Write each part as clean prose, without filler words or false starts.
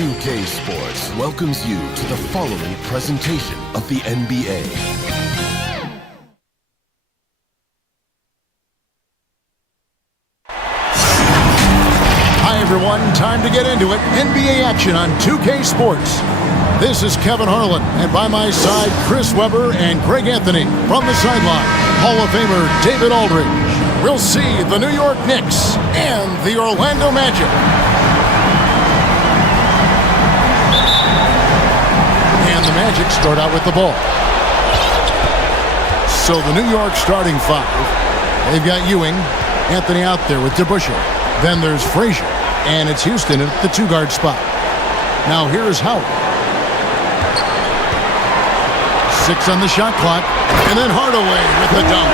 2K Sports welcomes you to the following presentation of the NBA. Hi everyone, time to get into it. NBA action on 2K Sports. This is Kevin Harlan, and by my side, Chris Webber and Greg Anthony. From the sideline, Hall of Famer David Aldridge. We'll see the New York Knicks and the Orlando Magic. And the Magic start out with the ball. So the New York starting five. They've got Ewing, Anthony out there with DeBusschere. Then there's Frazier, and it's Houston at the two-guard spot. Now here's Howard. 6 on the shot clock, and then Hardaway with the dunk.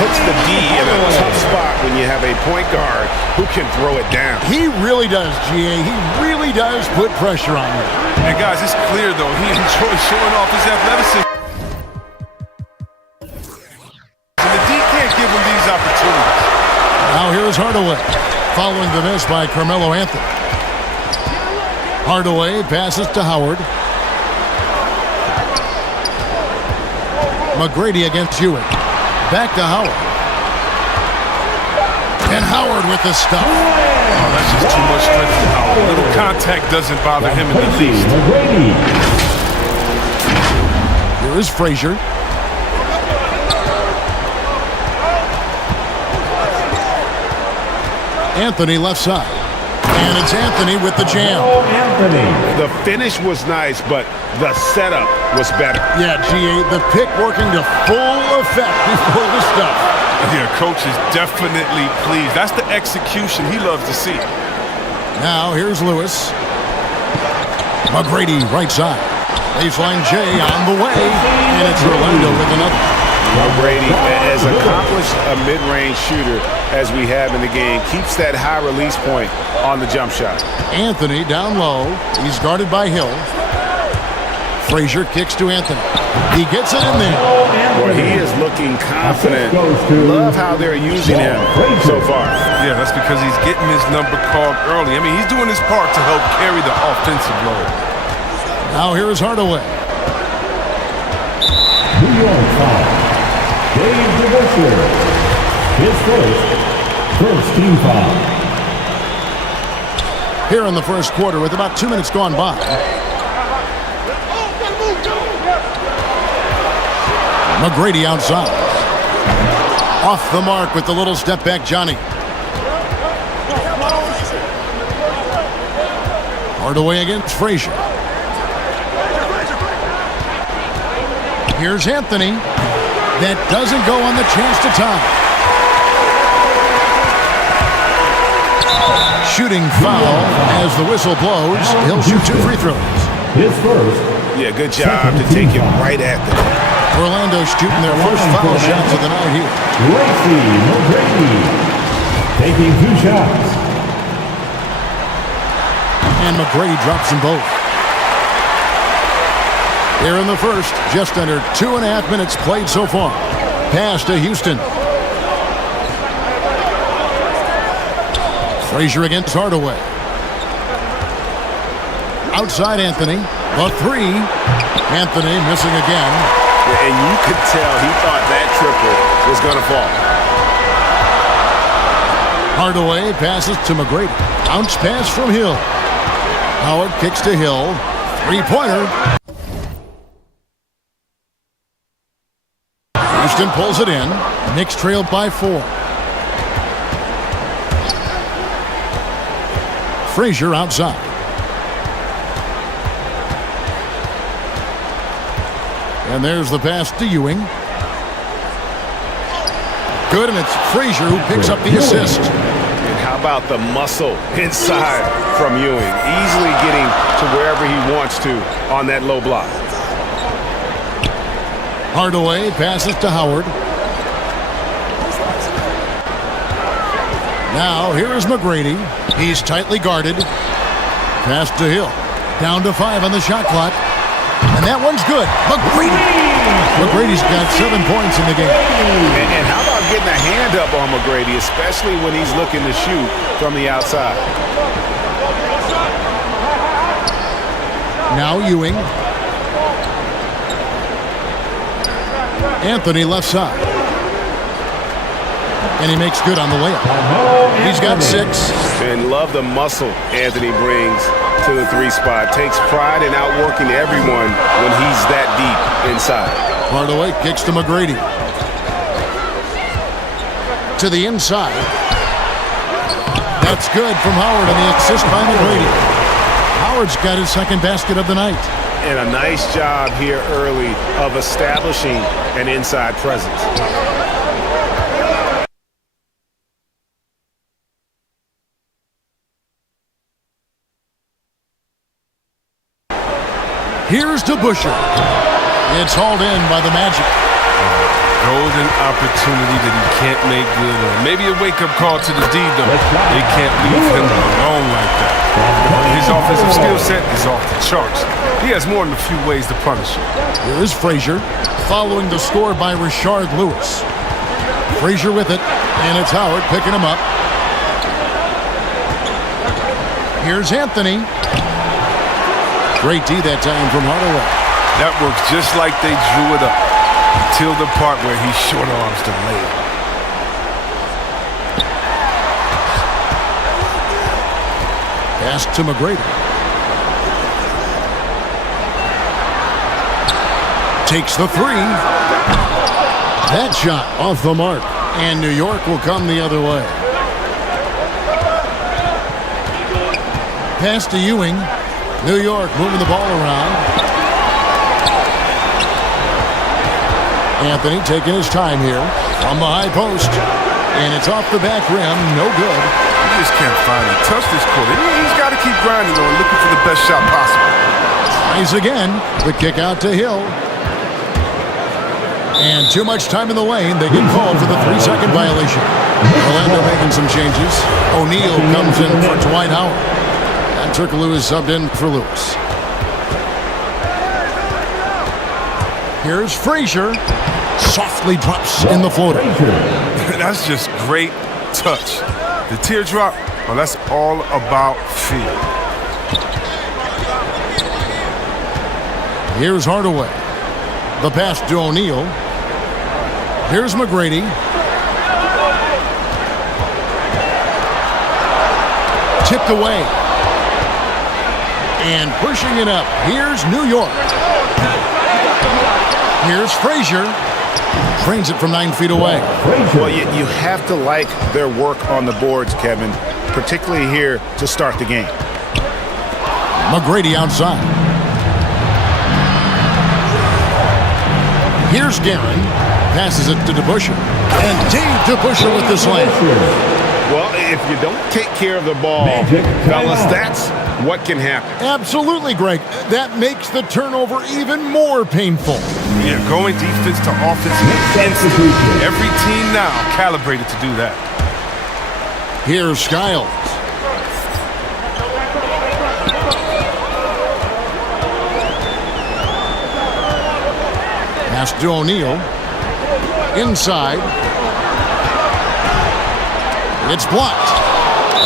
Puts the D in a tough spot when you have a point guard who can throw it down. He really does, GA. He really does put pressure on him. And guys, it's clear though, he enjoys showing off his athleticism. And the D can't give him these opportunities. Now here's Hardaway, following the miss by Carmelo Anthony. Hardaway passes to Howard. McGrady against Ewing. Back to Howard. And Howard with the stuff. Oh, that's just too much strength for Howard. A little contact doesn't bother him in the least. Here is Frazier. Anthony left side. And it's Anthony with the jam. The finish was nice, but the setup was better. Yeah, GA, the pick working to full effect before the stuff. Yeah, coach is definitely pleased. That's the execution he loves to see. Now here's Lewis. McGrady right side. Baseline J on the way. And it's Orlando with another. McGrady, as accomplished a mid-range shooter as we have in the game, keeps that high release point on the jump shot. Anthony down low. He's guarded by Hill. Frazier kicks to Anthony. He gets it in there. Boy, he is looking confident. Love how they're using him so far. Yeah, that's because he's getting his number called early. I mean, he's doing his part to help carry the offensive load. Now here's Hardaway. New York foul. Dave DeBusschere. His first team foul. Here in the first quarter with about 2 minutes gone by. McGrady outside. Off the mark with the little step back, Johnny. Hardaway against Frazier. Here's Anthony. That doesn't go on the chance to tie. Shooting foul as the whistle blows. He'll shoot 2 free throws. His first. Yeah, good job to take him right at the net. Orlando shooting their first foul shots of the night here. Tracy McGrady taking 2 shots. And McGrady drops them both. Here in the first, just under 2.5 minutes played so far. Pass to Houston. Frazier against Hardaway. Outside Anthony. The 3. Anthony missing again. And you could tell he thought that triple was going to fall. Hardaway passes to McGrady. Bounce pass from Hill. Howard kicks to Hill. 3-pointer. Houston pulls it in. Knicks trailed by 4. Frazier outside. And there's the pass to Ewing. Good, and it's Frazier who picks up the assist. And how about the muscle inside from Ewing? Easily getting to wherever he wants to on that low block. Hardaway passes to Howard. Now, here is McGrady. He's tightly guarded. Pass to Hill. Down to 5 on the shot clock. And that one's good. McGrady's got 7 points in the game. And how about getting a hand up on McGrady, especially when he's looking to shoot from the outside? Now Ewing. Anthony left side. And he makes good on the layup. He's got 6. And love the muscle Anthony brings to the 3 spot. Takes pride in outworking everyone when he's that deep inside. Hardaway kicks to McGrady. To the inside. That's good from Howard, and the assist by McGrady. Howard's got his second basket of the night. And a nice job here early of establishing an inside presence. Here's DeBusschere. It's hauled in by the Magic. Golden opportunity that he can't make good on. Maybe a wake-up call to the D, though. They can't leave him alone like that. His offensive skill set is off the charts. He has more than a few ways to punish him. Here is Frazier, following the score by Rashard Lewis. Frazier with it, and it's Howard picking him up. Here's Anthony. Great D that time from Hardaway. That works just like they drew it up, until the part where he short arms the layup. Pass to McGrady. Takes the 3. That shot off the mark. And New York will come the other way. Pass to Ewing. New York moving the ball around. Anthony taking his time here from the high post. And it's off the back rim. No good. He just can't find it. Touch this quarter. He's got to keep grinding on, looking for the best shot possible. Tries again. The kick out to Hill. And too much time in the lane. They get called for the 3-second violation. Orlando making some changes. O'Neal comes in for Dwight Howard. And Turkoglu is subbed in for Lewis. Here's Frazier. Softly drops in the floater. That's just great touch. The teardrop, well, that's all about feel. Here's Hardaway. The pass to O'Neal. Here's McGrady. Tipped away. And pushing it up. Here's New York. Here's Frazier. Trains it from 9 feet away. Well, you have to like their work on the boards, Kevin, particularly here to start the game. McGrady outside. Here's Guerin. Passes it to DeBusschere. And Dave DeBusschere with the slam. Well, if you don't take care of the ball, fellas, that's what can happen. Absolutely, Greg. That makes the turnover even more painful. Yeah, going defense to offense is instant. Every team now calibrated to do that. Here's Skiles. Pass to O'Neal. Inside. It's blocked.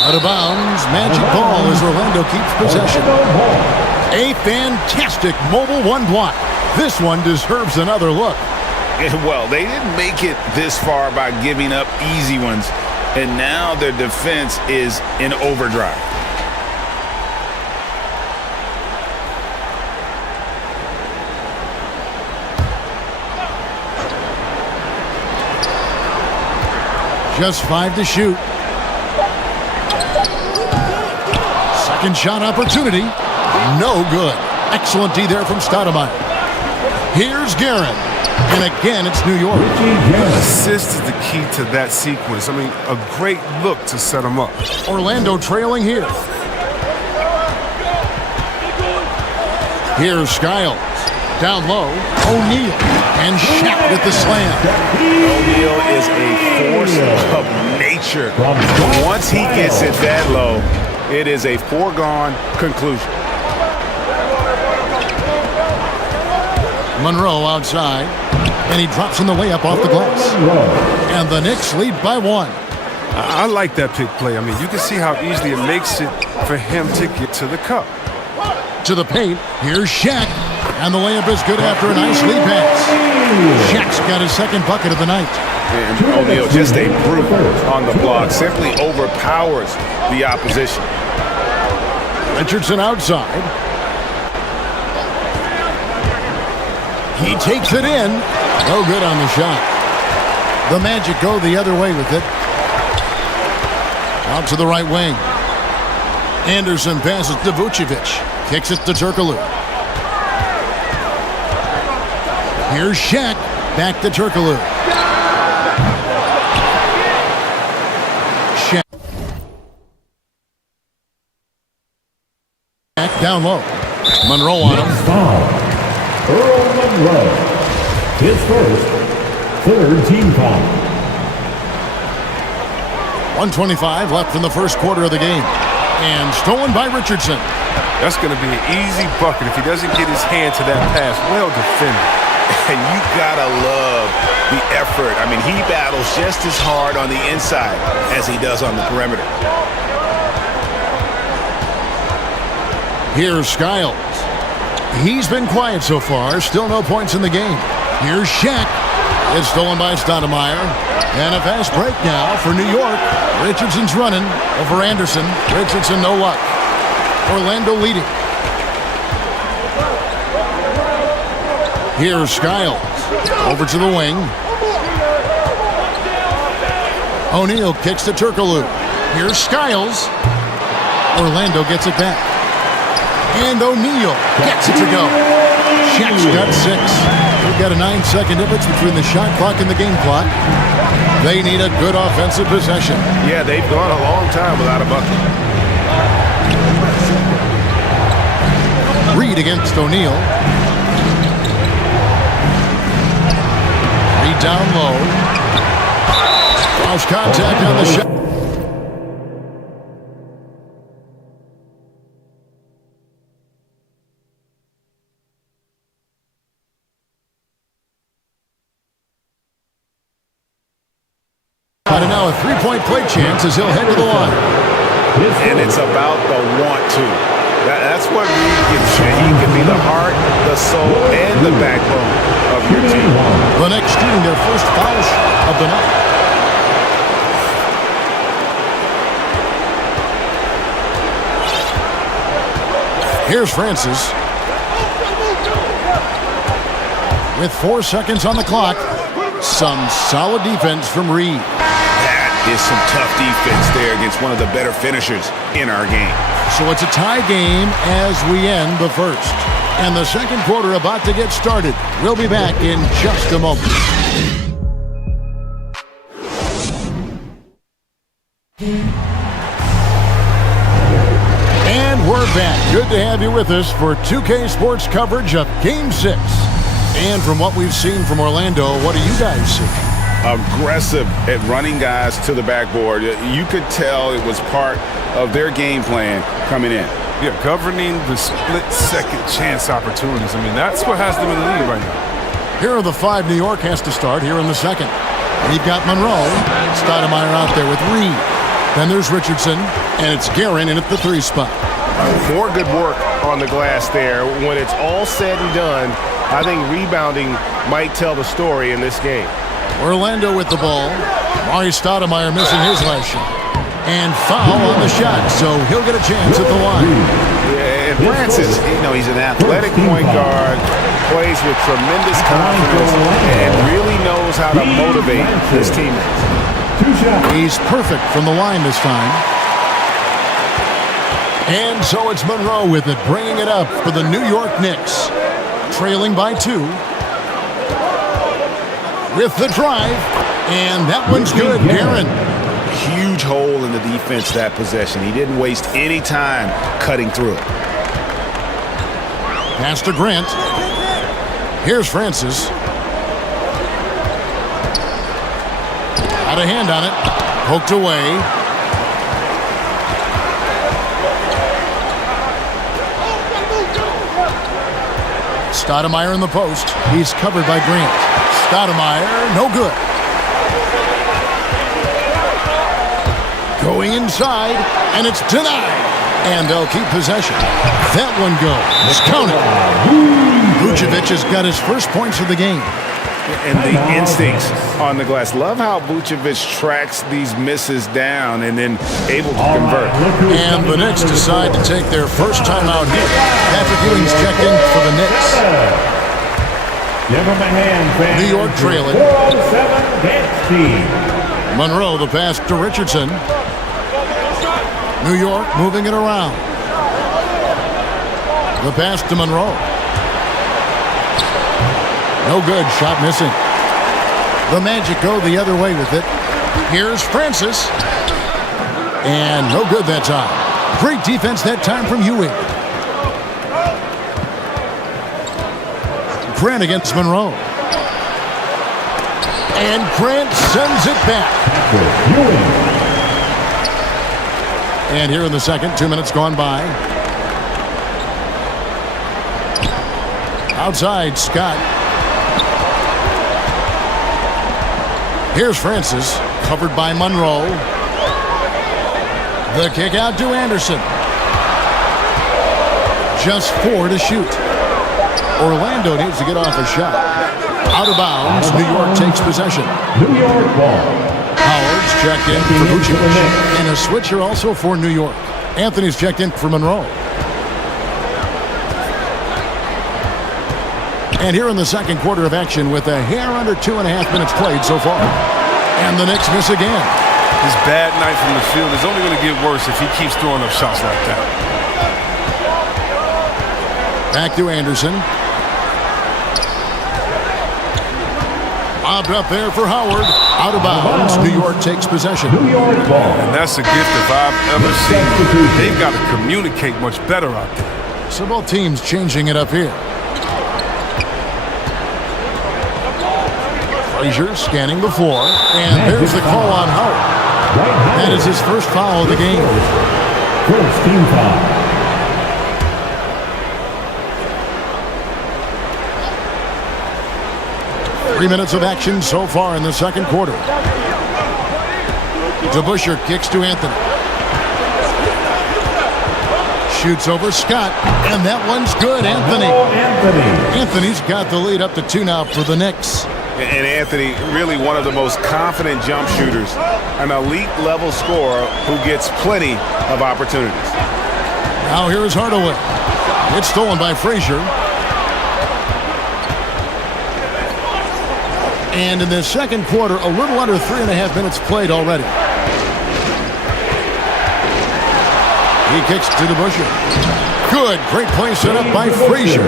Out of bounds. Magic ball as Orlando keeps possession. A fantastic mobile 1 block. This one deserves another look. Well, they didn't make it this far by giving up easy ones, and now their defense is in overdrive. Just 5 to shoot. Second shot opportunity. No good. Excellent D there from Stoudemire. Here's Guerin. And again, it's New York. Assist is the key to that sequence. I mean, a great look to set them up. Orlando trailing here. Here's Skiles. Down low. O'Neal. And Shaq with the slam. O'Neal is a force of nature. Once he gets it that low, it is a foregone conclusion. Monroe outside. And he drops in the layup off the glass. And the Knicks lead by 1. I like that pick play. I mean, you can see how easily it makes it for him to get to the cup. To the paint. Here's Shaq. And the layup is good after a nice lead pass. Shaq's got his second bucket of the night. And O'Neal, just a brute on the block, simply overpowers the opposition. Richardson outside. He takes it in. No good on the shot. The Magic go the other way with it. Out to the right wing. Anderson passes to Vucevic. Kicks it to Turkoglu. Here's Shaq. Back to Turkoglu. Shaq. Down low. Monroe on him. Foul. Earl Monroe. His first, third team foul. 1:25 left in the first quarter of the game. And stolen by Richardson. That's going to be an easy bucket if he doesn't get his hand to that pass. Well defended. And you gotta love the effort. I mean, he battles just as hard on the inside as he does on the perimeter. Here's Skiles. He's been quiet so far. Still no points in the game. Here's Shaq. It's stolen by Stoudemire. And a fast break now for New York. Richardson's running over Anderson. Richardson, no luck. Orlando leading. Here's Skiles. Over to the wing. O'Neal kicks to Turkoglu. Here's Skiles. Orlando gets it back. And O'Neal gets it to go. Shaq's got 6. We've got a 9-second difference between the shot clock and the game clock. They need a good offensive possession. Yeah, they've gone a long time without a bucket. Reed against O'Neal. Reed down low. Lost contact on the shot. And now a three-point play chance as he'll head to the line. And it's about the want to. That's what Reed gives you. He can be the heart, the soul, and the backbone of your team. The Knicks shooting their first foul shot of the night. Here's Francis. With 4 seconds on the clock, some solid defense from Reed. That is some tough defense there against one of the better finishers in our game. So it's a tie game as we end the first. And the second quarter about to get started. We'll be back in just a moment. And we're back. Good to have you with us for 2K Sports coverage of Game 6. And from what we've seen from Orlando, what do you guys see? Aggressive at running guys to the backboard. You could tell it was part of their game plan coming in. Yeah, governing the split-second chance opportunities. I mean, that's what has them in the lead right now. Here are the 5 New York has to start here in the second. We've got Monroe, Stoudemire out there with Reed. Then there's Richardson, and it's Guerin in at the 3 spot. More good work on the glass there. When it's all said and done, I think rebounding might tell the story in this game. Orlando with the ball. Mari Stoudemire missing his last shot. And foul on the shot, so he'll get a chance at the line. Yeah, and Francis, he's an athletic point guard, plays with tremendous confidence, and really knows how to motivate his teammates. He's perfect from the line this time. And so it's Monroe with it, bringing it up for the New York Knicks. Trailing by 2. With the drive, and that one's good. Guerin. Huge hole in the defense that possession. He didn't waste any time cutting through it. Pass to Grant. Here's Francis. Got a hand on it. Poked away. Stoudemire in the post. He's covered by Grant. Stoudemire, no good. Going inside, and it's denied. And they'll keep possession. That one goes. Counted. Vucevic has got his first points of the game. And the instincts on the glass. Love how Vucevic tracks these misses down and then able to convert. And the Knicks decide to take their first time out here. Patrick Ewing's checked in for the Knicks. Give him a hand, fans. New York trailing. 407 dance team. Monroe, the pass to Richardson. New York moving it around. The pass to Monroe. No good. Shot missing. The Magic go the other way with it. Here's Francis. And no good that time. Great defense that time from Ewing. Grant against Monroe. And Grant sends it back. And here in the second, 2 minutes gone by. Outside, Scott. Here's Francis, covered by Monroe. The kick out to Anderson. Just 4 to shoot. Orlando needs to get off a shot. Out of bounds, New York takes possession. New York ball. Howard's checked in for Vucevic. And a switcher also for New York. Anthony's checked in for Monroe. And here in the second quarter of action with a hair under 2.5 minutes played so far. And the Knicks miss again. His bad night from the field is only going to get worse if he keeps throwing up shots like that. Back to Anderson. Lobbed up there for Howard. Out of bounds. New York takes possession. New York ball. And that's a gift if I've ever seen. They've got to communicate much better out there. So both teams changing it up here. Frazier scanning the floor. And there's the call on Howard. That is his first foul of the game. First team foul. Three minutes of action so far in the second quarter. DeBusschere kicks to Anthony. Shoots over Scott. And that one's good. Anthony's got the lead up to 2 now for the Knicks. And Anthony, really one of the most confident jump shooters, an elite level scorer who gets plenty of opportunities. Now here is Hardaway. It's stolen by Frazier. And in the second quarter, a little under 3.5 minutes played already. He kicks to DeBusschere. Good. Great play set up by Frazier.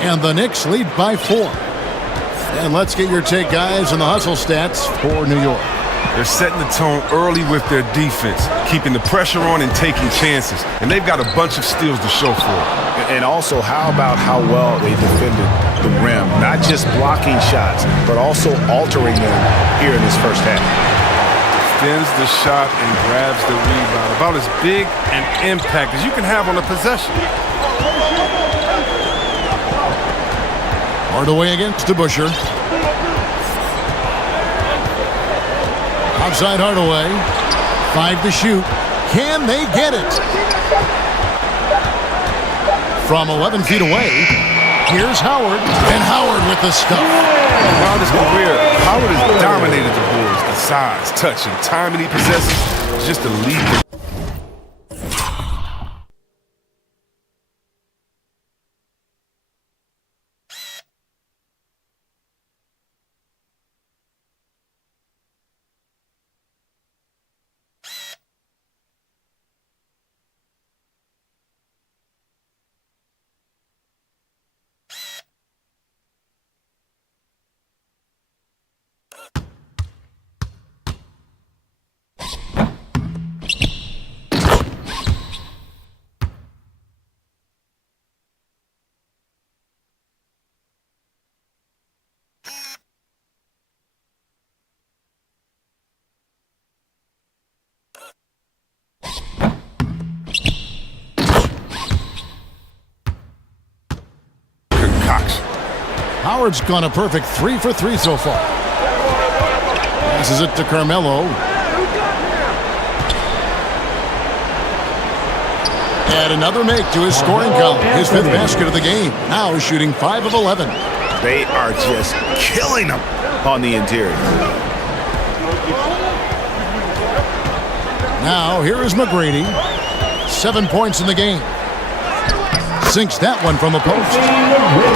And the Knicks lead by 4. And let's get your take, guys, on the hustle stats for New York. They're setting the tone early with their defense, keeping the pressure on and taking chances. And they've got a bunch of steals to show for it. And also, how about how well they defended the rim? Not just blocking shots, but also altering them here in this first half. Extends the shot and grabs the rebound. About as big an impact as you can have on a possession. Hardaway against DeBusschere. Outside Hardaway. 5 to shoot. Can they get it? From 11 feet away, here's Howard. And Howard with the stuff. Throughout his career, Howard has dominated the boards. The size, touch, and timing he possesses is just a lead. Howard's gone a perfect 3 for 3 so far. Passes it to Carmelo. Add another make to his scoring column. His 5th basket of the game. Now shooting 5 of 11. They are just killing them on the interior. Now here is McGrady. 7 points in the game. Sinks that one from the post.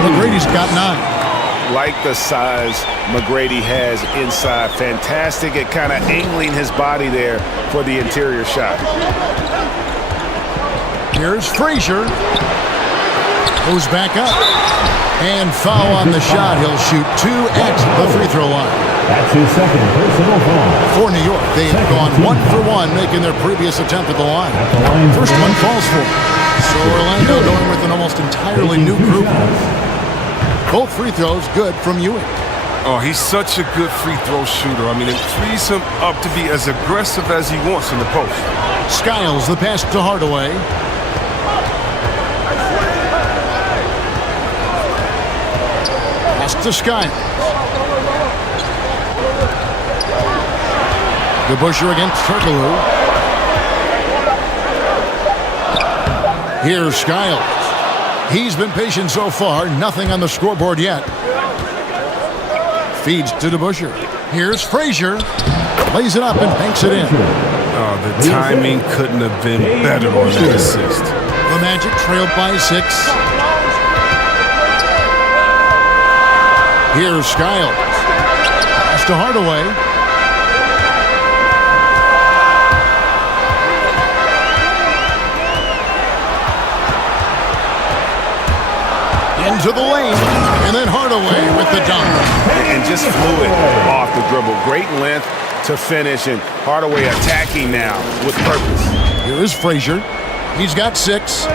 McGrady's got 9. Like the size McGrady has inside. Fantastic at kind of angling his body there for the interior shot. Here's Frazier. Goes back up. And foul on the shot. He'll shoot 2 at the free throw line. That's his second personal foul. For New York, they have gone 1 for 1, making their previous attempt at the line. First one falls for. So Orlando going with an almost entirely new group. Both free throws good from Ewing. Oh, he's such a good free throw shooter. I mean, it frees him up to be as aggressive as he wants in the post. Skiles the pass to Hardaway. Pass to Skiles. DeBusschere against Turkoglu. Here's Skiles. He's been patient so far. Nothing on the scoreboard yet. Feeds to DeBusschere. Here's Frazier. Lays it up and banks it in. Oh, the timing couldn't have been better on that assist. The Magic trailed by 6. Here's Skiles. Pass to Hardaway. Into the lane, and then Hardaway with the dunk. And just fluid off the dribble. Great length to finish, and Hardaway attacking now with purpose. Here is Frazier. He's got 6.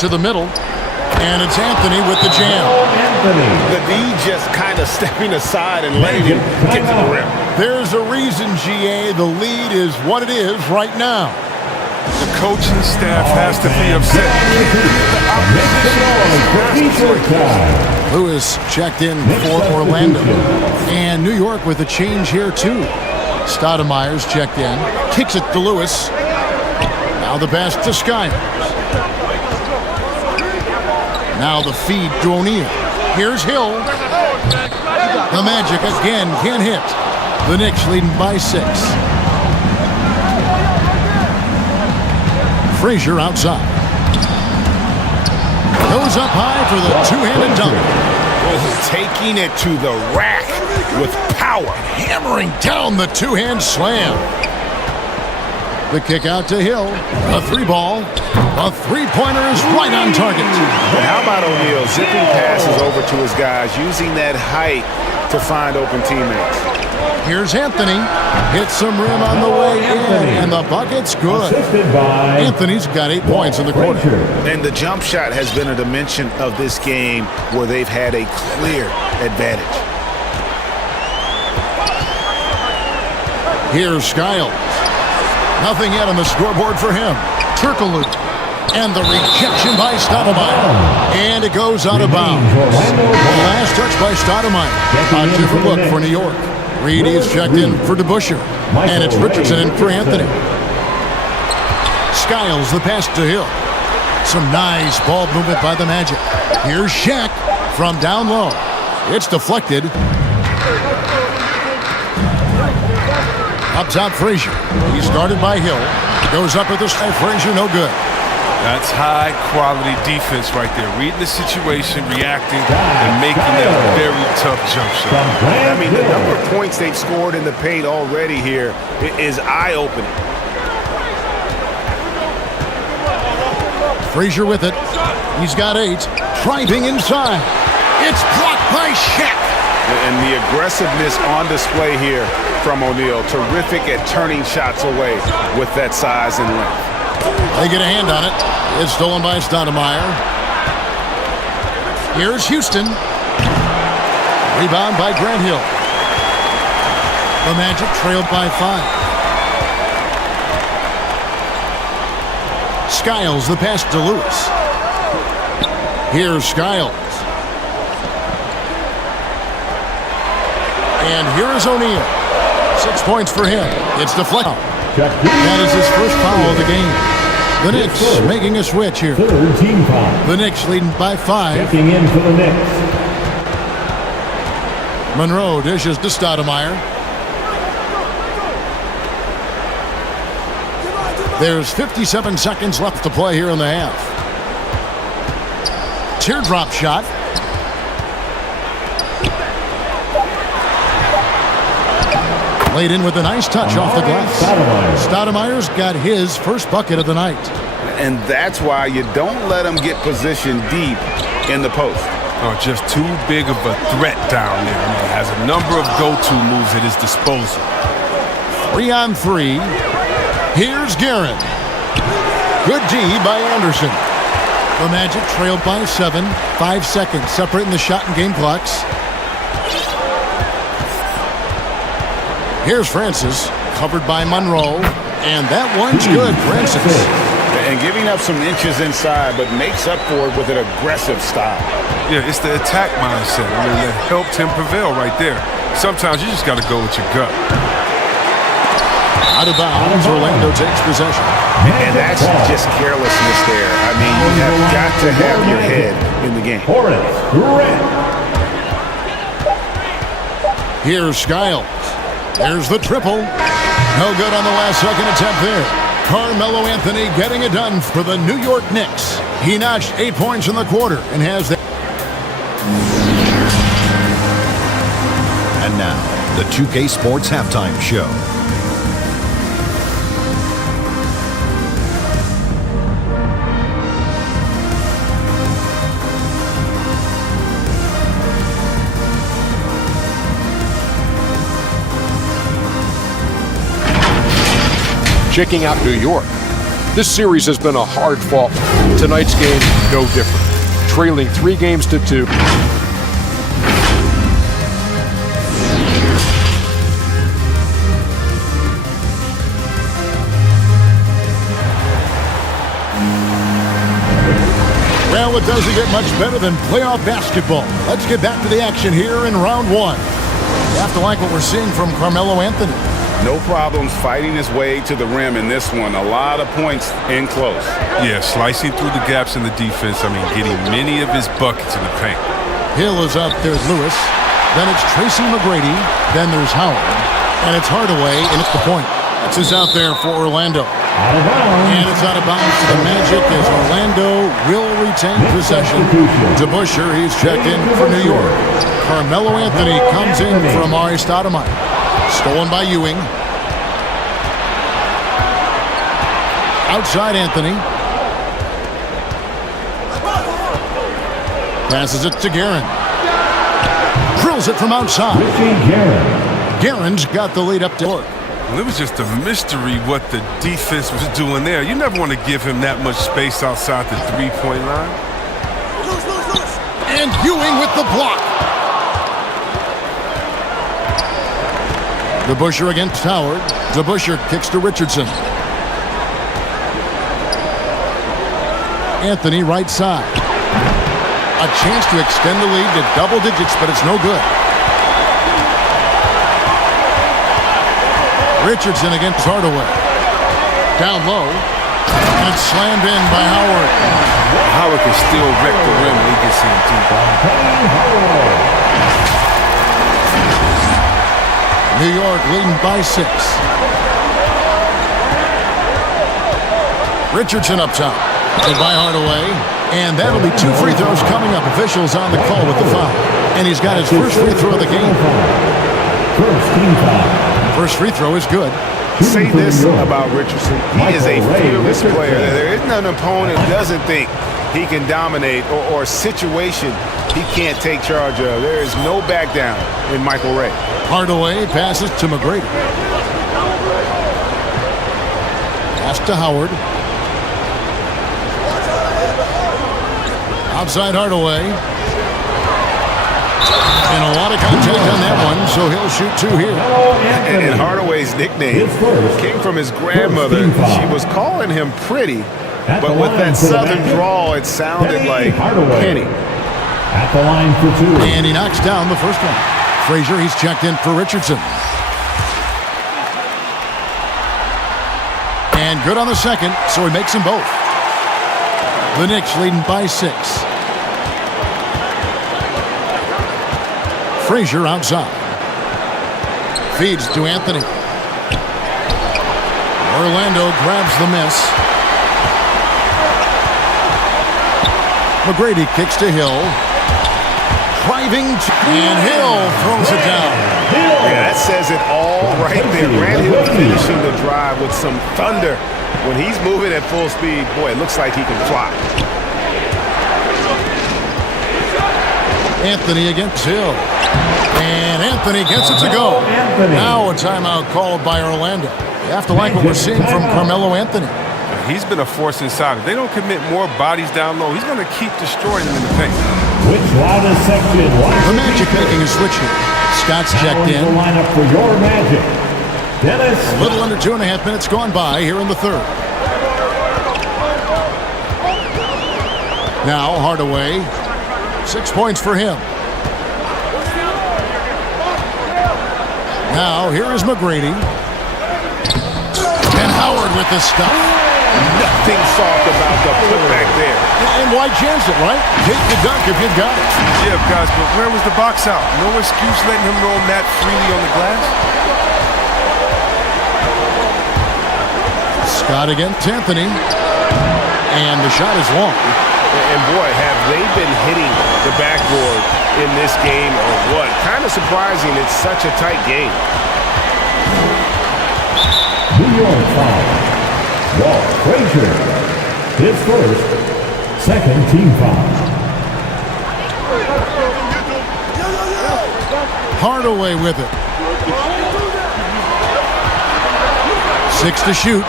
To the middle, and it's Anthony with the jam. The D just kind of stepping aside and letting him get to the rim. There's a reason, GA, the lead is what it is right now. The coaching staff has to be upset. Lewis checked in for Orlando. And New York with a change here, too. Stoudemire's checked in. Kicks it to Lewis. Now the pass to Skiles. Now the feed to O'Neal. Here's Hill. The Magic again can't hit. The Knicks leading by 6. Frazier outside. Goes up high for the two-handed dunk. Taking it to the rack with power. Hammering down the two-hand slam. The kick out to Hill. A 3-ball. A 3-pointer is right on target. And how about O'Neal zipping passes over to his guys, using that height to find open teammates. Here's Anthony. Hits some rim on the way in, and the bucket's good. Anthony's got 8 points in the quarter. And the jump shot has been a dimension of this game where they've had a clear advantage. Here's Skiles. Nothing yet on the scoreboard for him. Turkoglu. And the rejection by Stoudemire. And it goes out of bounds. The last touch by Stoudemire. A different look for New York. Reed is checked in for DeBusschere. And it's Richardson in for Anthony. Skiles the pass to Hill. Some nice ball movement by the Magic. Here's Shaq from down low. It's deflected. Up top, Frazier. He's guarded by Hill. Goes up with the strike. Frazier, no good. That's high-quality defense right there. Reading the situation, reacting, and making that very tough jump shot. I mean, the number of points they've scored in the paint already here is eye-opening. Frazier with it. He's got 8. Driving inside. It's blocked by Shaq. And the aggressiveness on display here from O'Neal. Terrific at turning shots away with that size and length. They get a hand on it. It's stolen by Stoudemire. Here's Houston. Rebound by Grant Hill. The Magic trailed by 5. Skiles the pass to Lewis. Here's Skiles. And here is O'Neal. 6 points for him. It's deflected. That is his first foul of the game. The Knicks making a switch here. Third team foul. The Knicks leading by 5. Checking in for the Knicks. Monroe dishes to Stoudemire. There's 57 seconds left to play here in the half. Teardrop shot. Laid in with a nice touch off the glass. Stoudemire's got his first bucket of the night. And that's why you don't let him get positioned deep in the post. Oh, just too big of a threat down there. I mean, he has a number of go-to moves at his disposal. 3-on-3. Here's Guerin. Good D by Anderson. The Magic trailed by 7. 5 seconds separating the shot and game clocks. Here's Francis, covered by Monroe, and that one's good, Francis. And giving up some inches inside, but makes up for it with an aggressive style. Yeah, it's the attack mindset. I mean, that helped him prevail right there. Sometimes you just got to go with your gut. Out of bounds, Orlando takes possession. And that's just carelessness there. I mean, you have got to have your head in the game. Hornets, red. Here's Skiles. There's the triple. No good on the last second attempt there. Carmelo Anthony getting it done for the New York Knicks. He notched 8 points in the quarter and has that. And now, the 2K Sports Halftime Show. Checking out New York. This series has been a hard-fought one. Tonight's game, no different. Trailing 3-2. Well, it doesn't get much better than playoff basketball. Let's get back to the action here in round 1. You have to like what we're seeing from Carmelo Anthony. No problems fighting his way to the rim in this one. A lot of points in close. Yeah, slicing through the gaps in the defense. I mean, getting many of his buckets in the paint. Hill is up. There's Lewis. Then it's Tracy McGrady. Then there's Howard. And it's Hardaway, and it's the point. That's who's out there for Orlando. Out of bounds. And it's out of bounds to the Magic as Orlando will retain possession. To Busher, he's checked in for New York. Carmelo Anthony comes in for Amari Stoudemire. Stolen by Ewing. Outside Anthony. Passes it to Guerin. Drills it from outside. Guerin's got the lead up to work. Well, it was just a mystery what the defense was doing there. You never want to give him that much space outside the three-point line. And Ewing with the block. DeBusschere against Howard. DeBusschere kicks to Richardson. Anthony right side. A chance to extend the lead to double digits, but it's no good. Richardson against Hardaway. Down low. And it's slammed in by Howard. Howard can still wreck the rim when he gets in deep. New York leading by 6. Richardson up top. And by Hardaway. And that'll be 2 free throws coming up. Officials on the call with the foul. And he's got his first free throw of the game. First team foul. First free throw is good. Say this about Richardson. He is a fearless player. There isn't an opponent who doesn't think he can dominate or a situation he can't take charge of. There is no back down in Michael Ray. Hardaway passes to McGrady. Pass to Howard. Outside Hardaway. And a lot of contact on that one, so he'll shoot 2 here. And Hardaway's nickname came from his grandmother. She was calling him Pretty, but with that southern drawl, it sounded like Penny. At the line for 2. And he knocks down the first one. Frazier, he's checked in for Richardson. And good on the second, so he makes them both. The Knicks leading by 6. Frazier outside. Feeds to Anthony. Orlando grabs the miss. McGrady kicks to Hill. Driving, and Hill throws it down. Yeah, that says it all right there. Grant Hill finishing the drive with some thunder. When he's moving at full speed, boy, it looks like he can fly. Anthony against Hill. And Anthony gets it to go. Now a timeout called by Orlando. You have to like what we're seeing from Carmelo Anthony. He's been a force inside. If they don't commit more bodies down low, he's going to keep destroying them in the paint. Which line is section? The Magic making a switch here. Scott's checked in. The lineup for your Magic. Dennis. A little under 2.5 minutes gone by here in the third. Now Hardaway. 6 points for him. Now here is McGrady. And Howard with the stuff. Nothing soft about the putback there. And why chance it, right? Take the dunk if you got it. Yeah, guys, but where was the box out? No excuse letting him roam that freely on the glass. Scott against Anthony. And the shot is long. And boy, have they been hitting the backboard in this game or what? Kind of surprising it's such a tight game. New York foul. Walt Frazier. His first, second team foul. Hardaway with it. 6 to shoot.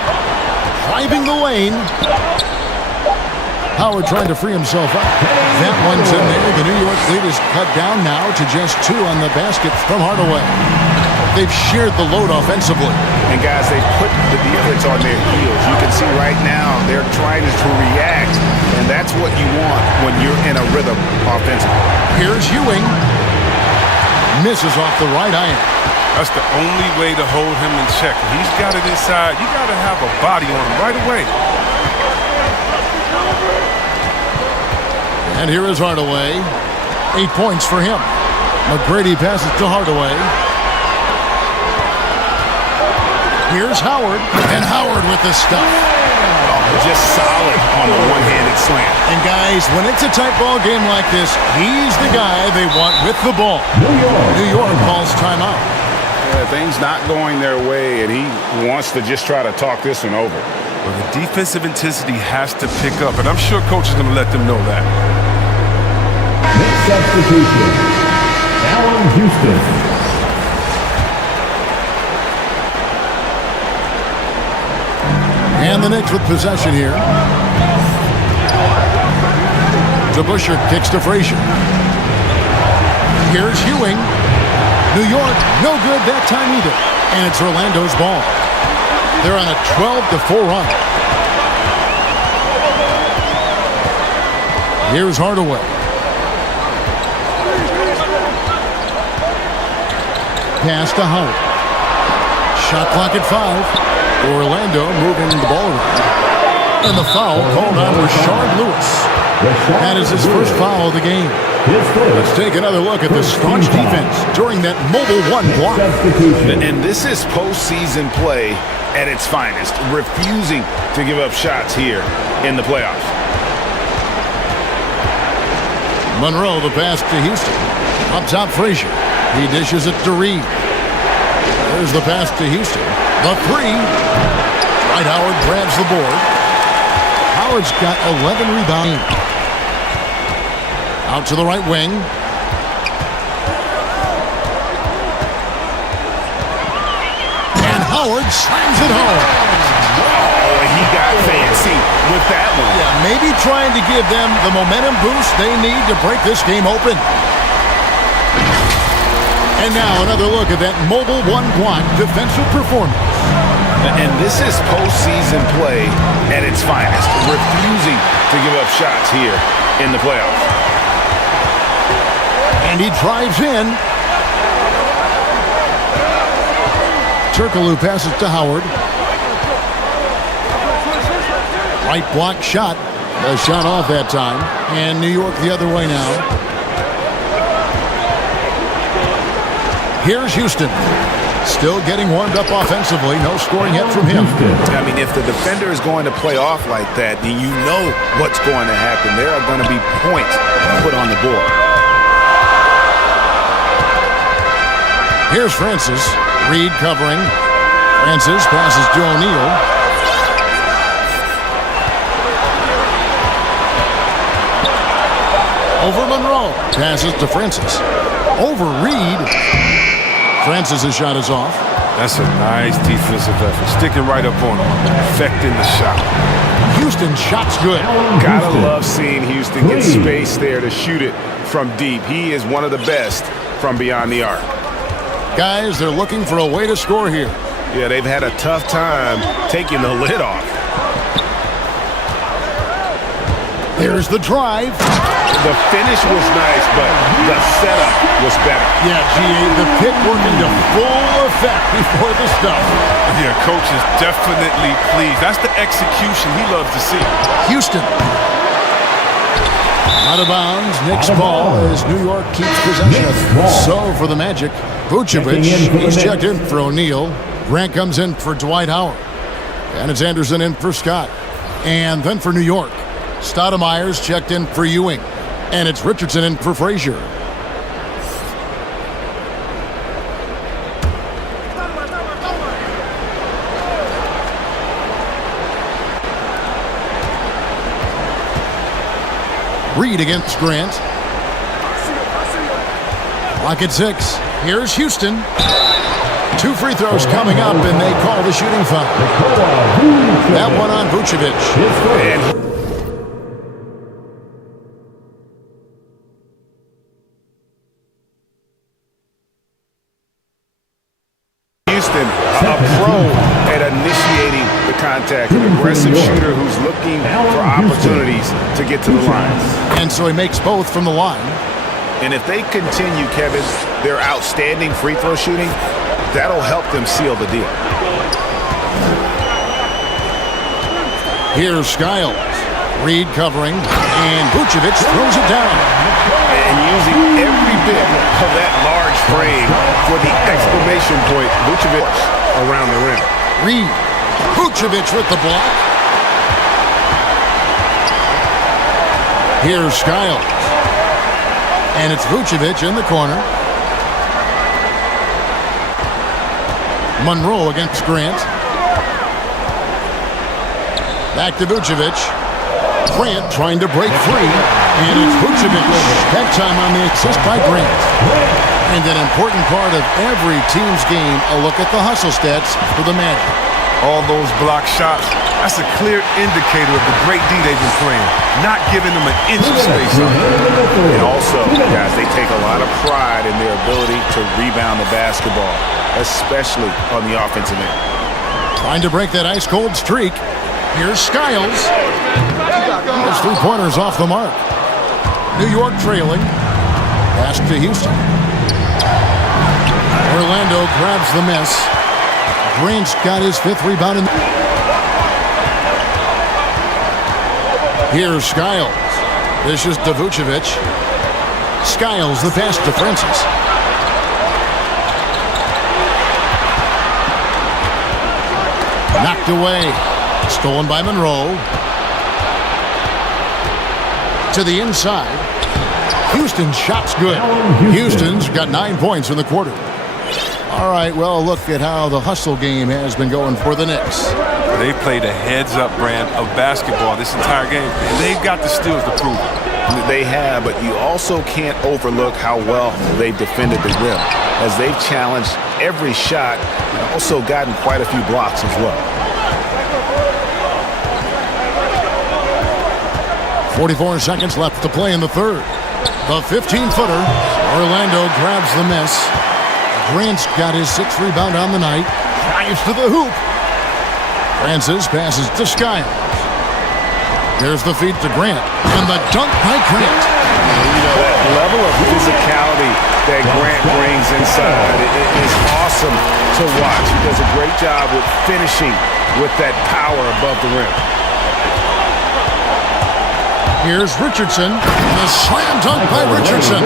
Driving the lane. Howard trying to free himself up. That one's in there. The New York lead is cut down now to just 2 on the basket from Hardaway. They've shared the load offensively. And guys, they put the defense on their heels. You can see right now they're trying to react, and that's what you want when you're in a rhythm offensively. Here's Ewing. Misses off the right iron. That's the only way to hold him in check. He's got it inside. You got to have a body on him right away. And here is Hardaway. 8 points for him. McGrady passes to Hardaway. Here's Howard. And Howard with the stuff. Just solid on the one-handed slam. And guys, when it's a tight ball game like this, he's the guy they want with the ball. New York calls timeout. Things not going their way, and he wants to just try to talk this one over. Well, the defensive intensity has to pick up, and I'm sure coach is going to let them know that. Next substitution, Allen Houston. And the Knicks with possession here. DeBusschere kicks to Frazier. Here's Ewing. New York, no good that time either. And it's Orlando's ball. They're on a 12-4 run. Here's Hardaway. Pass to Howard. Shot clock at 5. Orlando moving the ball around. And the foul called on Rashard Lewis. That is his first foul of the game. Let's take another look at the staunch defense during that mobile 1 block. And this is postseason play at its finest, refusing to give up shots here in the playoffs. Monroe, the pass to Houston. Up top, Frazier. He dishes it to Reed. There's the pass to Houston. The 3. Dwight Howard grabs the board. Howard's got 11 rebounds. Out to the right wing. And Howard slams it home. Oh, he got fancy with that one. Yeah, maybe trying to give them the momentum boost they need to break this game open. And now another look at that mobile 1 block defensive performance. And this is postseason play at its finest, refusing to give up shots here in the playoffs. And he drives in. Turkoglu passes to Howard. Right block shot. The shot off that time. And New York the other way now. Here's Houston. Still getting warmed up offensively. No scoring yet from him. I mean, if the defender is going to play off like that, then you know what's going to happen. There are going to be points put on the board. Here's Francis. Reed covering. Francis passes to O'Neal. Over Monroe. Passes to Francis. Over Reed. Francis' shot is off. That's a nice defensive effort. Sticking right up on him. Affecting the shot. Houston shot's good. Gotta love seeing Houston get space there to shoot it from deep. He is one of the best from beyond the arc. Guys, they're looking for a way to score here. Yeah, they've had a tough time taking the lid off. There's the drive. The finish was nice, but the setup was better. Yeah, G.A., the pick working to full effect before the stuff. Yeah, coach is definitely pleased. That's the execution he loves to see. Houston. Out of bounds. Knicks ball as New York keeps possession. So for the Magic, Vucevic, he's checked in for O'Neal. Grant comes in for Dwight Howard. And it's Anderson in for Scott. And then for New York, Stoudemire's checked in for Ewing. And it's Richardson in for Frazier. Reed against Grant. Clock at 6. Here's Houston. 2 free throws coming up, and they call the shooting foul. That one on Vucevic. Houston, a pro at initiating the contact, an aggressive shooter who's looking for opportunities to get to the line. And so he makes both from the line. And if they continue, Kevin, their outstanding free throw shooting, that'll help them seal the deal. Here's Skiles. Reed covering, and Vucevic throws it down. And using every bit of that large frame for the exclamation point, Vucevic around the rim. Reed. Vucevic with the block. Here's Skiles. And it's Vucevic in the corner. Monroe against Grant. Back to Vucevic. Grant trying to break free. And it's Vucevic. That time on the assist by Grant. And an important part of every team's game, a look at the hustle stats for the Magic. All those block shots, that's a clear indicator of the great D they've been playing. Not giving them an inch of space. And also, guys, they take a lot of pride in their ability to rebound the basketball, especially on the offensive end. Trying to break that ice-cold streak. Here's Skiles. Those 3-pointers off the mark. New York trailing. Pass to Houston. Orlando grabs the miss. Grant's got his 5th rebound. Here's Skiles. This is to Vucevic. Skiles the pass to Francis. Knocked away. Stolen by Monroe. To the inside. Houston's shot's good. Houston's got 9 points in the quarter. All right, well, look at how the hustle game has been going for the Knicks. They've played a heads-up brand of basketball this entire game, and they've got the steals to prove it. They have, but you also can't overlook how well they've defended the rim, as they've challenged every shot and also gotten quite a few blocks as well. 44 seconds left to play in the third. The 15-footer. Orlando grabs the miss. Grant's got his 6th rebound on the night. Drives to the hoop. Francis passes to Skiles. There's the feed to Grant. And the dunk by Grant. That level of physicality that Grant brings inside is awesome to watch. He does a great job with finishing with that power above the rim. Here's Richardson. The slam dunk by Richardson.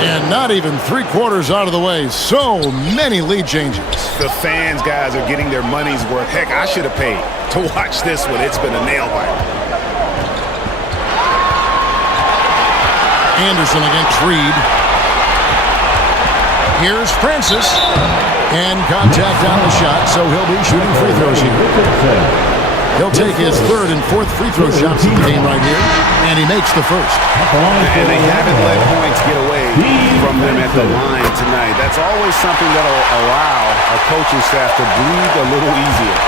And not even 3/4 out of the way. So many lead changes. The fans, guys, are getting their money's worth. Heck, I should have paid to watch this one. It's been a nail biter. Anderson against Reed. Here's Francis. And contact on the shot, so he'll be shooting free throws here. He'll take his third and fourth free throw shots in the game right here, and he makes the first. And they haven't let points get away from them at the line tonight. That's always something that'll allow a coaching staff to breathe a little easier.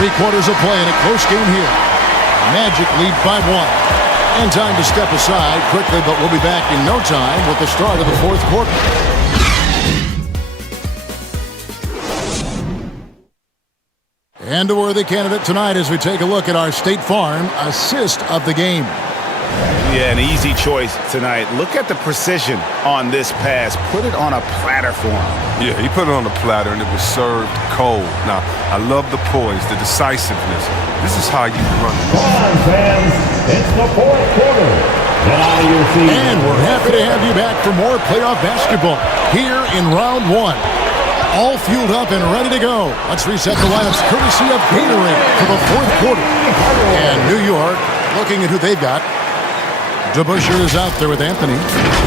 3/4 of play in a close game here. Magic lead by 1. And time to step aside quickly, but we'll be back in no time with the start of the fourth quarter. And a worthy candidate tonight as we take a look at our State Farm assist of the game. Yeah, an easy choice tonight. Look at the precision on this pass. Put it on a platter for him. Yeah, he put it on a platter, and it was served cold. Now, I love the poise, the decisiveness. This is how you run it. Come on, fans. It's the fourth quarter. Get out of your seat. And we're happy to have you back for more playoff basketball here in round 1. All fueled up and ready to go. Let's reset the lineups courtesy of Gatorade for the fourth quarter. And New York looking at who they've got. DeBusschere is out there with Anthony.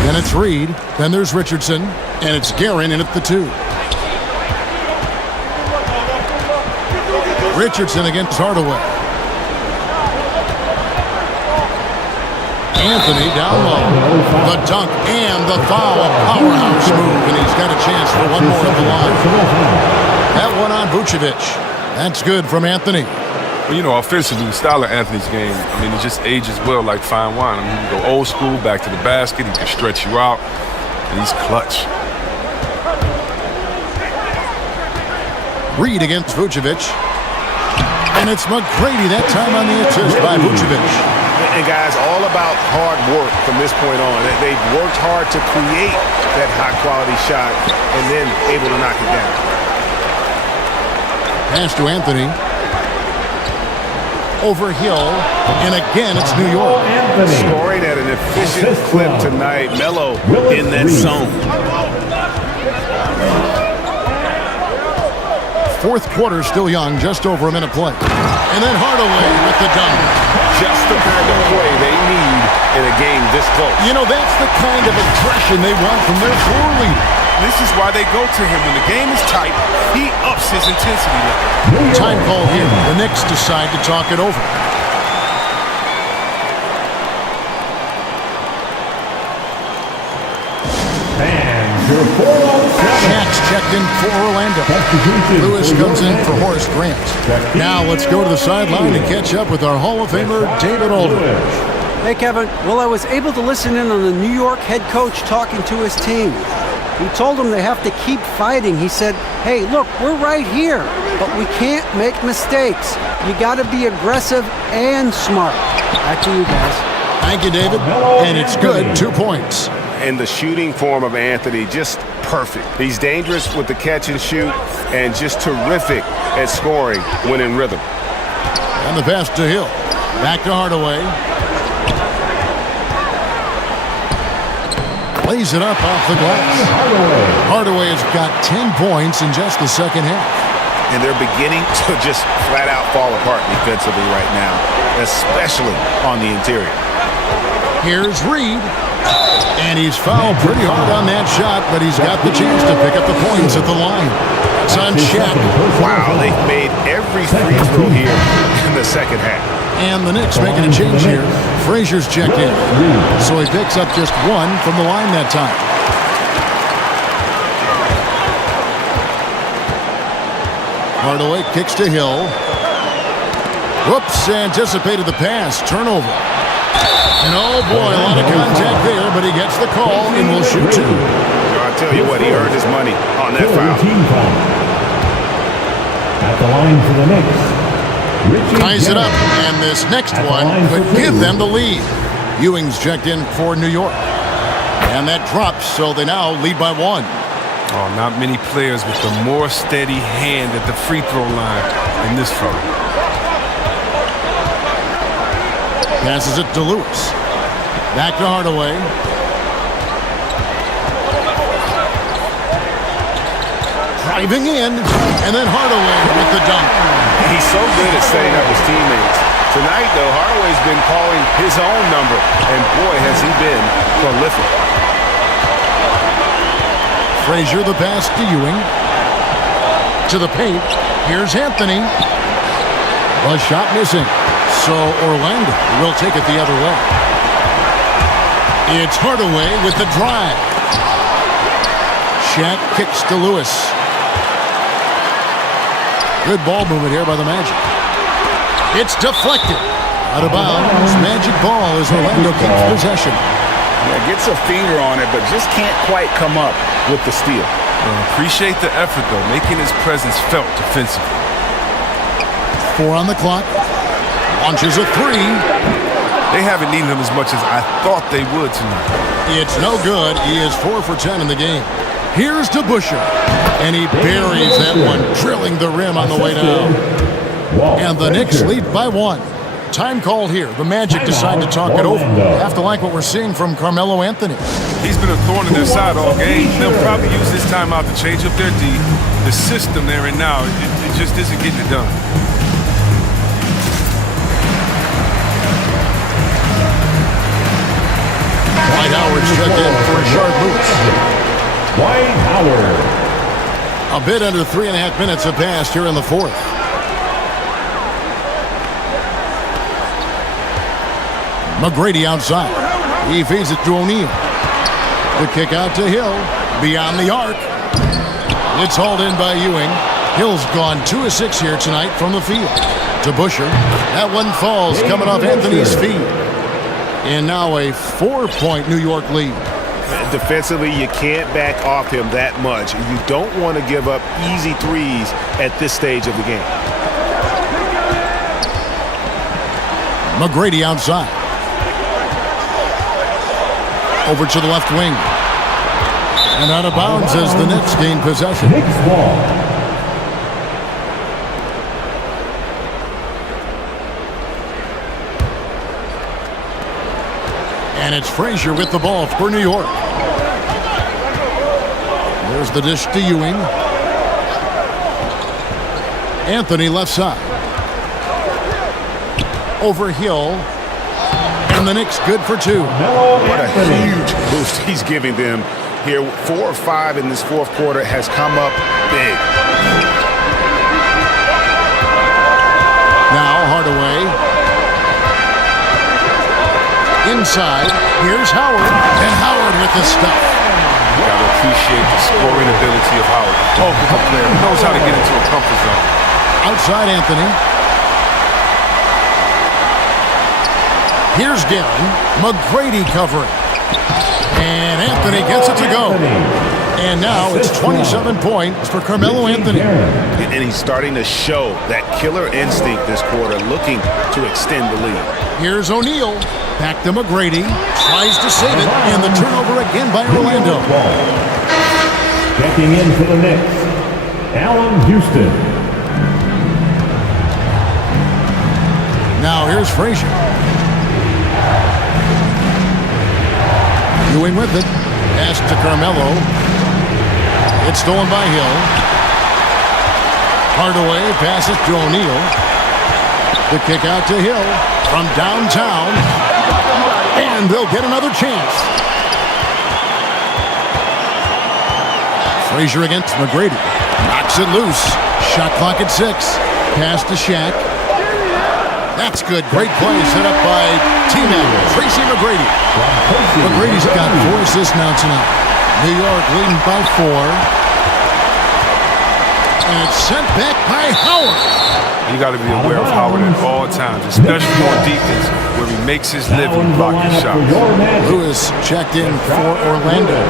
Then it's Reed. Then there's Richardson. And it's Guerin in at the 2. Richardson against Hardaway. Anthony down low. The dunk and the foul. Powerhouse move, and he's got a chance for one more at the line. That one on Vucevic. That's good from Anthony. Well, you know, offensively, the style of Anthony's game, I mean, it just ages well like fine wine. I mean, he can go old school, back to the basket. He can stretch you out, and he's clutch. Reed against Vucevic. And it's McGrady that time on the assist by Vucevic. And guys, all about hard work from this point on. They've worked hard to create that high-quality shot and then able to knock it down. Pass to Anthony. Over Hill. And again, it's New York. Scoring at an efficient clip tonight. Melo in that zone. Fourth quarter still young, just over a minute play. And then Hardaway with the dunk. Just the kind of play they need in a game this close. You know, that's the kind of aggression they want from their floor leader. This is why they go to him. When the game is tight, he ups his intensity level. Time call here. The Knicks decide to talk it over. And your 4-on-7. Shaq's checked in for Orlando. Lewis comes in for Horace Grant. Now let's go to the sideline and catch up with our Hall of Famer, David Aldridge. Hey, Kevin. Well, I was able to listen in on the New York head coach talking to his team. He told them they have to keep fighting. He said, hey, look, we're right here, but we can't make mistakes. You got to be aggressive and smart. Back to you guys. Thank you, David. And it's good. 2 points. And the shooting form of Anthony, just perfect. He's dangerous with the catch and shoot and just terrific at scoring when in rhythm. And the pass to Hill. Back to Hardaway. Lays it up off the glass. Hardaway has got 10 points in just the second half. And they're beginning to just flat out fall apart defensively right now, especially on the interior. Here's Reed. And he's fouled pretty hard on that shot, but he's got the chance to pick up the points at the line. It's on Shaq. Wow, they've made every free throw here in the second half. And the Knicks making a change here. Frazier's checked in. So he picks up just one from the line that time. Hardaway kicks to Hill. Whoops, anticipated the pass. Turnover. And oh boy, a lot of contact there, but he gets the call and will shoot 2. I'll tell you what, he earned his money on that foul. At the line for the Knicks. Ties it up, and this next one could give them the lead. Ewing's checked in for New York. And that drops, so they now lead by 1. Oh, not many players with a more steady hand at the free throw line than this fella. Passes it to Lewis. Back to Hardaway. Driving in, and then Hardaway with the dunk. He's so good at setting up his teammates. Tonight, though, Hardaway's been calling his own number, and boy, has he been prolific. Frazier, the pass to Ewing. To the paint. Here's Anthony. A shot missing. So Orlando will take it the other way. It's Hardaway with the drive. Shaq kicks to Lewis. Good ball movement here by the Magic. It's deflected. Out of bounds. Magic ball as Orlando keeps possession. Yeah, gets a finger on it, but just can't quite come up with the steal. Appreciate the effort, though, making his presence felt defensively. 4 on the clock. Launches a 3. They haven't needed him as much as I thought they would tonight. It's no good. He is 4 for 10 in the game. Here's to Busher. And he buries that one, drilling the rim on the way down. And the Knicks lead by 1. Time called here. The Magic decide to talk it over. Have to like what we're seeing from Carmelo Anthony. He's been a thorn in their side all game. They'll probably use this timeout to change up their D. The system they're in now, it just isn't getting it done. Dwight Howard's checked in for Rashard Lewis. Dwight Howard. A bit under 3.5 minutes have passed here in the 4th. McGrady outside. He feeds it to O'Neal. The kick out to Hill. Beyond the arc. It's hauled in by Ewing. Hill's gone 2 of 6 here tonight from the field. To Busher. That one falls coming off Anthony's feet. And now a 4-point New York lead. Defensively, you can't back off him that much. You don't want to give up easy threes at this stage of the game. McGrady outside. Over to the left wing. And out of bounds as the Knicks gain possession. Knicks ball. And it's Frazier with the ball for New York. There's the dish to Ewing. Anthony left side. Over Hill. And the Knicks good for 2. What a huge boost he's giving them here. 4 or 5 in this 4th quarter has come up big. Now Hardaway. Inside. Here's Howard. And Howard with the stuff. You gotta appreciate the scoring ability of Howard. Multiple player. He knows how to get into a comfort zone. Outside Anthony. Here's Gary. McGrady covering. And Anthony gets it to go. And now it's 27 points for Carmelo Anthony. And he's starting to show that killer instinct this quarter, looking to extend the lead. Here's O'Neal. Back to McGrady. Tries to save it. And the turnover again by Orlando. Checking in for the Knicks, Allen Houston. Now here's Frazier. Ewing with it. Pass to Carmelo. It's stolen by Hill. Hardaway passes to O'Neal. The kick out to Hill from downtown. And they'll get another chance. Frazier against McGrady. Knocks it loose. Shot clock at 6. Pass to Shaq. That's good. Great play set up by teammate Tracy McGrady. McGrady's got 4 assists now tonight. New York leading by 4. And it's sent back by Howard. You got to be aware of Howard at all times, especially on defense, where he makes his living blocking shots. Lewis checked in for Orlando.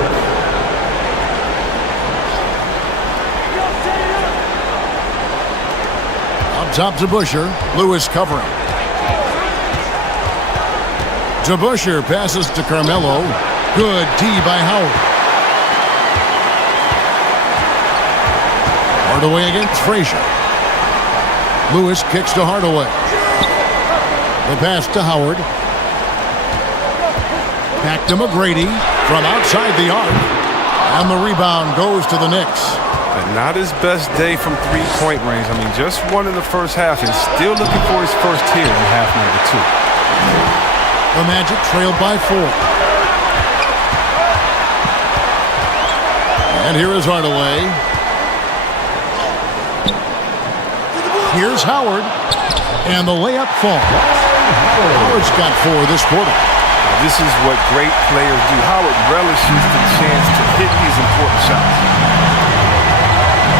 Up top to Busher. Lewis covering. To Busher, passes to Carmelo. Good D by Howard. Hardaway against Frazier. Lewis kicks to Hardaway. The pass to Howard. Back to McGrady from outside the arc. And the rebound goes to the Knicks. And not his best day from three-point range. I mean, just one in the first half and still looking for his first here in half number 2. The Magic trailed by 4. And here is Hardaway. Here's Howard. And the layup falls. Howard's got 4 this quarter. This is what great players do. Howard relishes the chance to hit these important shots.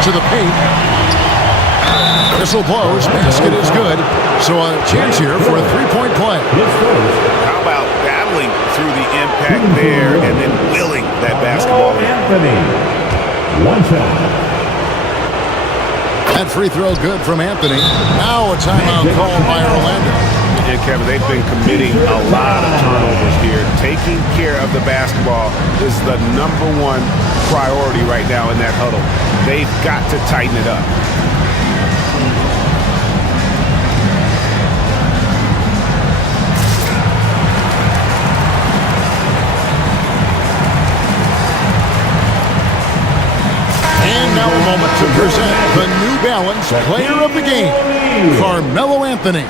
To the paint. Whistle blows. Basket is good. So a chance here for a three-point play. How about battling through the impact there and then willing that basketball in? Anthony. One shot. That free throw good from Anthony. Now a timeout called by Orlando. Yeah, Kevin, they've been committing a lot of turnovers here. Taking care of the basketball is the #1 priority right now in that huddle. They've got to tighten it up. And now a moment to present the New Balance Player of the Game, Carmelo Anthony.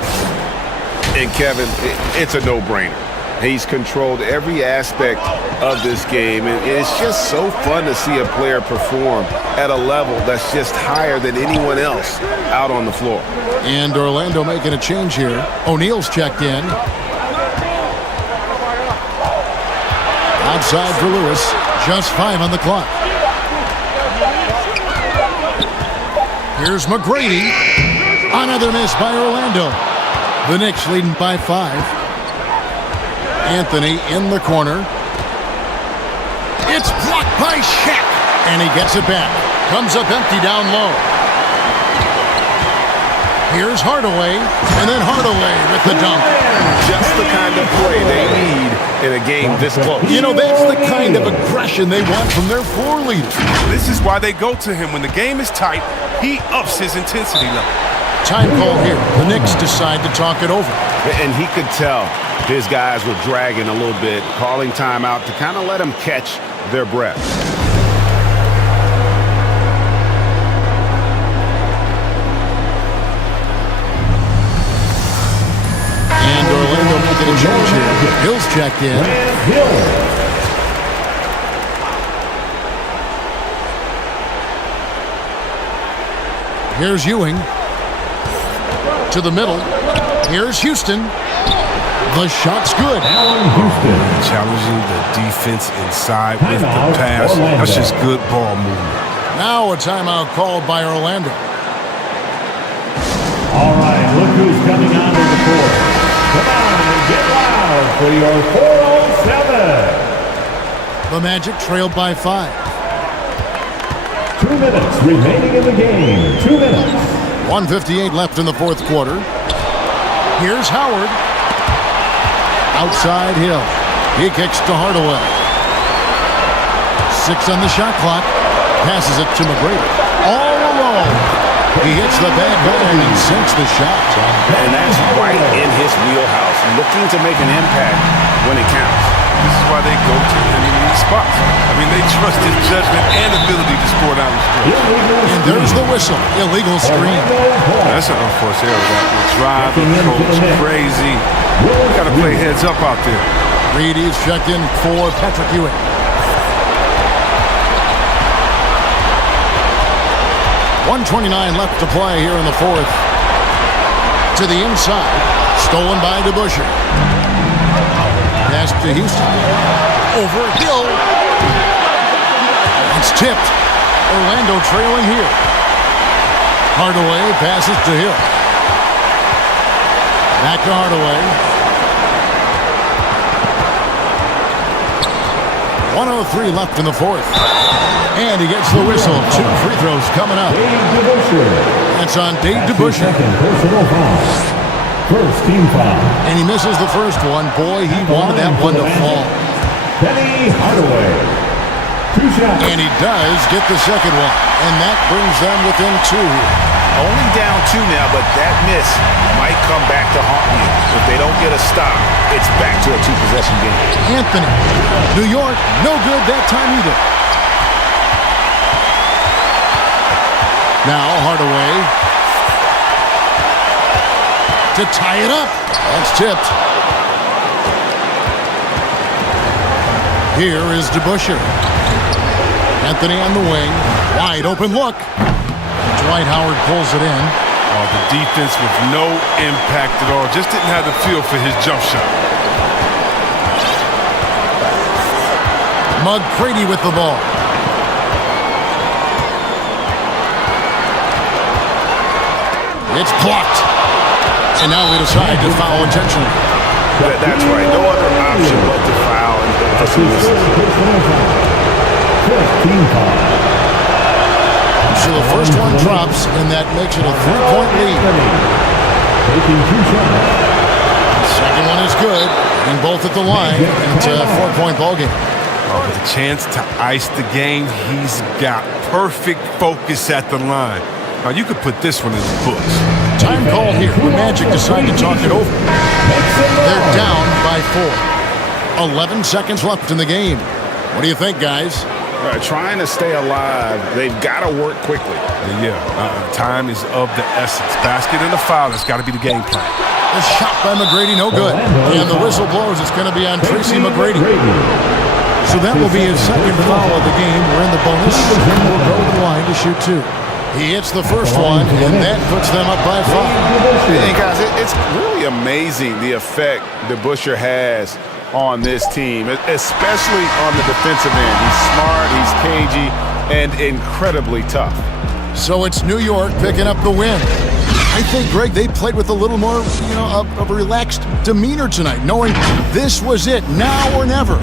And Kevin, it's a no-brainer. He's controlled every aspect of this game, and it's just so fun to see a player perform at a level that's just higher than anyone else out on the floor. And Orlando making a change here. O'Neal's checked in. Outside for Lewis. Just 5 on the clock. Here's McGrady. Another miss by Orlando. The Knicks leading by 5. Anthony in the corner. It's blocked by Shaq. And he gets it back. Comes up empty down low. Here's Hardaway. And then Hardaway with the dunk. Just the kind of play they need in a game this close. You know, that's the kind of aggression they want from their floor leader. This is why they go to him. When the game is tight, he ups his intensity level. Time call here. The Knicks decide to talk it over. And he could tell his guys were dragging a little bit, calling timeout to kind of let them catch their breath. And Orlando making a change here. Hill's checked in. Here's Ewing. To the middle. Here's Houston. The shot's good. Challenging the defense inside with the pass. That's just good ball movement. Now a timeout called by Orlando. All right, look who's coming onto the court. Come on and get loud for your 407. The Magic trailed by 5. 2 minutes remaining in the game. 2 minutes. 1:58 left in the fourth quarter. Here's Howard. Outside Hill. He kicks to Hardaway. 6 on the shot clock. Passes it to McGrady. All alone. He hits the back iron and sinks the shot. And that's right in his wheelhouse, looking to make an impact when it counts. This is why they go to him in these spots. I mean, they trust his judgment and ability to score down the stretch. And there's the whistle. Illegal screen. That's an unforced error. That will drive the coach crazy. Got to play heads up out there. Reedy's checked in for Patrick Ewing. .129 left to play here in the fourth. To the inside. Stolen by DeBusschere. Pass to Houston. Over Hill. It's tipped. Orlando trailing here. Hardaway passes to Hill. Back to Hardaway. 1:03 left in the fourth. And he gets the whistle. 2 free throws coming up. That's on Dave DeBusschere. Second personal foul. First team foul. And he misses the first one. Boy, he wanted that one to fall. Penny Hardaway. 2 shots. And he does get the second one. And that brings them within 2 here. Only down 2 now, but that miss might come back to haunt you. If they don't get a stop, it's back to a 2-possession game. Anthony. New York, no good that time either. Now Hardaway. To tie it up. That's tipped. Here is DeBusschere. Anthony on the wing. Wide open look. Dwight Howard pulls it in. Oh, the defense with no impact at all. Just didn't have the feel for his jump shot. McGrady with the ball. It's blocked. And now we decide to foul intentionally. That's right. No other option but to foul. That's his personal foul. 15 foul. So the first one drops, and that makes it a 3-point lead. Taking 2 shots. Second one is good, and both at the line. It's a 4-point ball game. Oh, the chance to ice the game. He's got perfect focus at the line. Now, you could put this one in the books. Time call here. The Magic decide to talk it over. They're down by 4. 11 seconds left in the game. What do you think, guys? Trying to stay alive, they've got to work quickly. Time is of the essence. Basket and a foul. That's got to be the game plan. The shot by McGrady, no good. And the whistle blows. It's going to be on Tracy McGrady. So that will be his second foul of the game. We're in the bonus. We'll go to the line to shoot 2. He hits the first one, and that puts them up by 5. And guys, it's really amazing the effect DeBusschere has on this team, especially on the defensive end. He's smart, he's cagey, and incredibly tough. So it's New York picking up the win. I think, Greg, they played with a little more, of a relaxed demeanor tonight, knowing this was it, now or never.